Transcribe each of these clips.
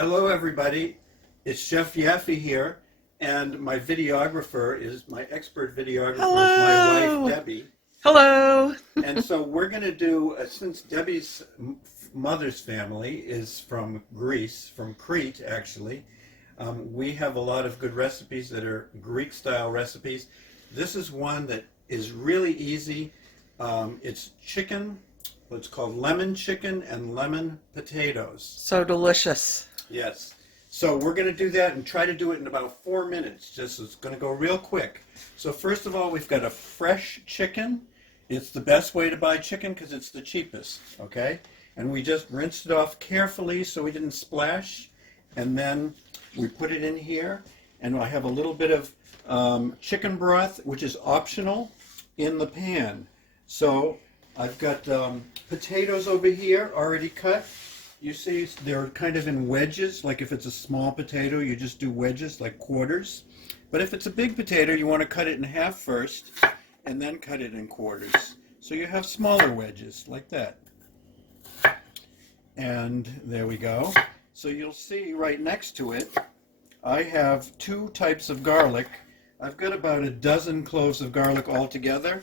Hello everybody, it's Chef Yaffee here, and my videographer is, my expert videographer is my wife Debbie. Hello. And so we're going to do, since Debbie's mother's family is from Greece, from Crete actually, we have a lot of good recipes that are Greek style recipes. This is one that is really easy. It's chicken, what's called lemon chicken and lemon potatoes. So delicious. Yes. So we're going to do that and try to do it in about 4 minutes. Just it's going to go real quick. So first of all, we've got a fresh chicken. It's the best way to buy chicken because it's the cheapest, okay? And we just rinsed it off carefully so we didn't splash. And then we put it in here. And I have a little bit of chicken broth, which is optional, in the pan. So I've got potatoes over here already cut. You see, they're kind of in wedges. Like if it's a small potato, you just do wedges, like quarters. But if it's a big potato, you want to cut it in half first, and then cut it in quarters. So you have smaller wedges, like that. And there we go. So you'll see right next to it, I have 2 types of garlic. I've got about a dozen cloves of garlic altogether.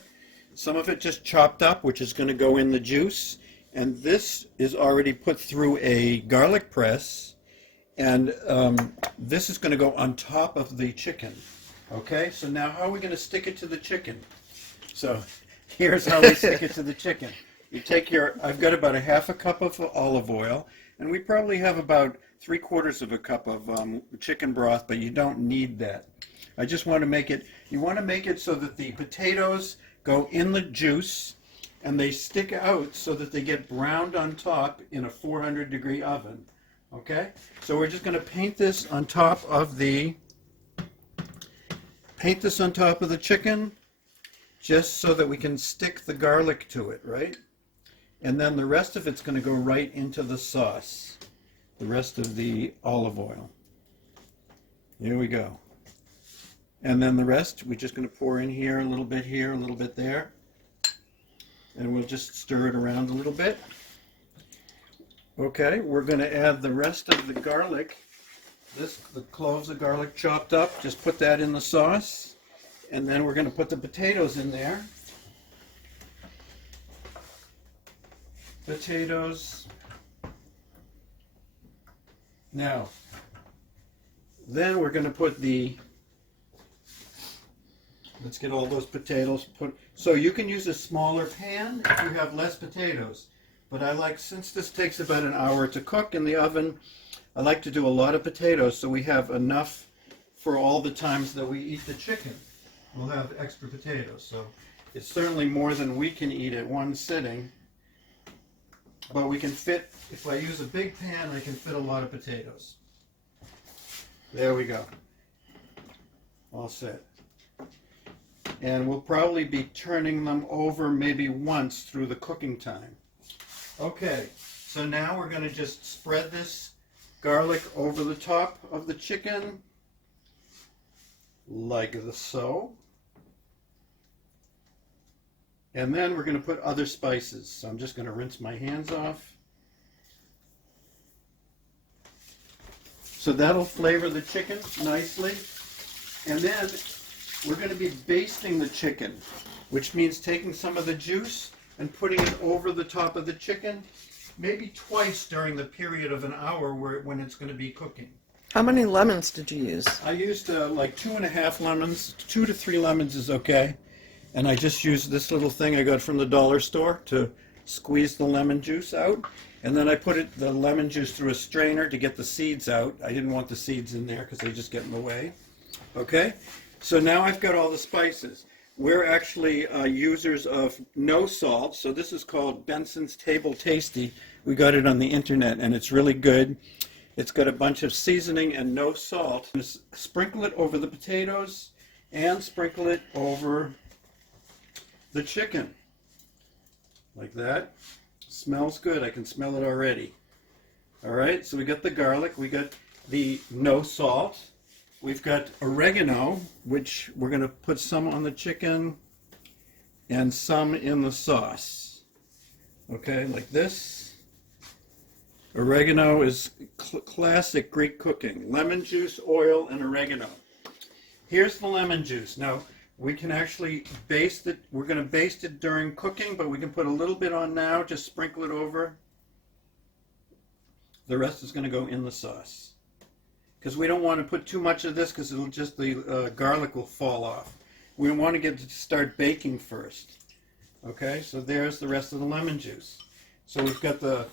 Some of it just chopped up, which is going to go in the juice. And this is already put through a garlic press, and this is going to go on top of the chicken. Okay, so now how are we going to stick it to the chicken? So here's how we stick it to the chicken. You take I've got about a half a cup of olive oil, and we probably have about 3/4 of a cup of chicken broth, but you don't need that. I just want to make it, you want to make it so that the potatoes go in the juice, and they stick out so that they get browned on top in a 400-degree oven. Okay? So we're just going to paint this on top of the chicken, just so that we can stick the garlic to it, right? And then the rest of it's going to go right into the sauce, the rest of the olive oil. Here we go. And then the rest, we're just going to pour in here, a little bit there. And we'll just stir it around a little bit. Okay, we're going to add the rest of the garlic. The cloves of garlic chopped up, just put that in the sauce. And then we're going to put the potatoes in there. Potatoes. Now, then we're going to put let's get all those potatoes put. So you can use a smaller pan if you have less potatoes. But I like, since this takes about an hour to cook in the oven, I like to do a lot of potatoes so we have enough for all the times that we eat the chicken. We'll have extra potatoes. So it's certainly more than we can eat at one sitting. But we can fit, if I use a big pan, I can fit a lot of potatoes. There we go. All set. And we'll probably be turning them over maybe once through the cooking time. Okay, so now we're going to just spread this garlic over the top of the chicken, like so. And then we're going to put other spices. So I'm just going to rinse my hands off. So that'll flavor the chicken nicely. And then we're going to be basting the chicken, which means taking some of the juice and putting it over the top of the chicken, maybe twice during the period of an hour when it's going to be cooking. How many lemons did you use? I used like 2.5 lemons. 2 to 3 lemons is okay. And I just used this little thing I got from the dollar store to squeeze the lemon juice out. And then I put the lemon juice through a strainer to get the seeds out. I didn't want the seeds in there because they just get in the way. Okay? So now I've got all the spices. We're actually users of no salt, so this is called Benson's Table Tasty. We got it on the internet, and it's really good. It's got a bunch of seasoning and no salt. Just sprinkle it over the potatoes and sprinkle it over the chicken, like that. Smells good. I can smell it already. All right, so we got the garlic. We got the no salt. We've got oregano, which we're going to put some on the chicken and some in the sauce. Okay, like this. Oregano is classic Greek cooking. Lemon juice, oil, and oregano. Here's the lemon juice. Now, we can actually baste it. We're going to baste it during cooking, but we can put a little bit on now, just sprinkle it over. The rest is going to go in the sauce. Because we don't want to put too much of this because it'll just, the garlic will fall off. We want to get it to start baking first. Okay, so there's the rest of the lemon juice. So we've got the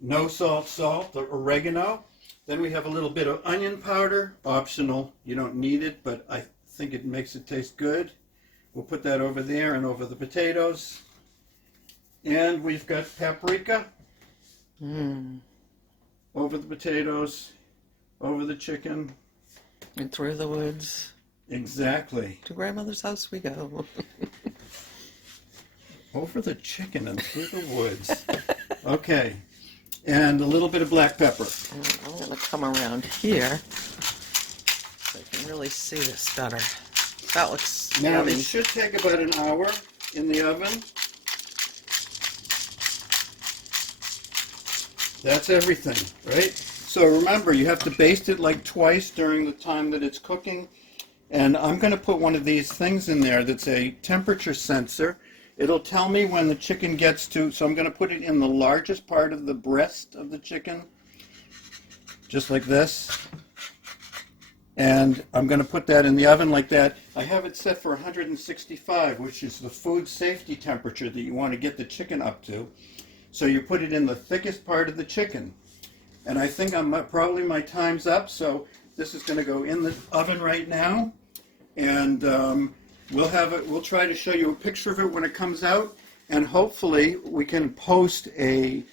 no salt, the oregano. Then we have a little bit of onion powder, optional. You don't need it, but I think it makes it taste good. We'll put that over there and over the potatoes. And we've got paprika over the potatoes, over the chicken. And through the woods. Exactly. To grandmother's house we go. Over the chicken and through the woods. Okay. And a little bit of black pepper. I'm going to come around here so I can really see this better. That looks Now, yummy. it should take about an hour in the oven. That's everything, right? So remember, you have to baste it like twice during the time that it's cooking. And I'm going to put one of these things in there that's a temperature sensor. It'll tell me when the chicken gets to, so I'm going to put it in the largest part of the breast of the chicken, just like this. And I'm going to put that in the oven like that. I have it set for 165, which is the food safety temperature that you want to get the chicken up to. So you put it in the thickest part of the chicken. And I think probably my time's up, so this is going to go in the oven right now. And we'll have it. We'll try to show you a picture of it when it comes out, and hopefully we can post an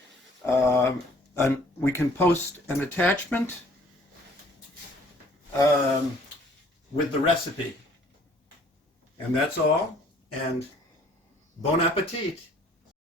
attachment with the recipe. And that's all. And bon appetit.